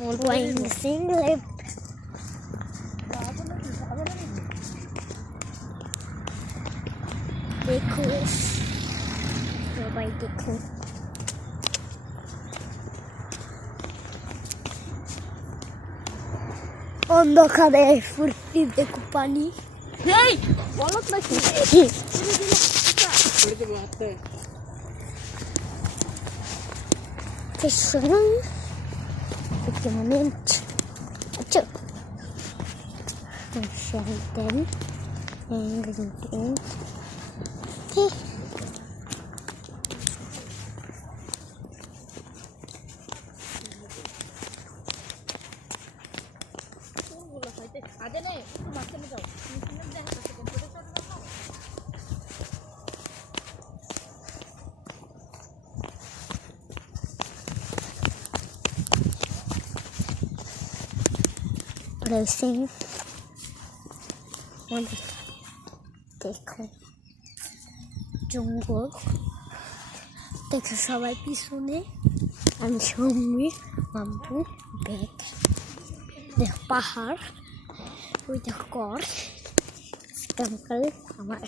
Winding left. देखो भाई देखो অন্ধকারে ফুর্তি দেখো পানি এই বলত নাকি Che momento accio scelten racing দেখো জঙ্গল দেখো সবাই পিছনে আমি সামনে বাম্বু ব্যাগ দেখো পাহাড় ওই দেখো কর আমার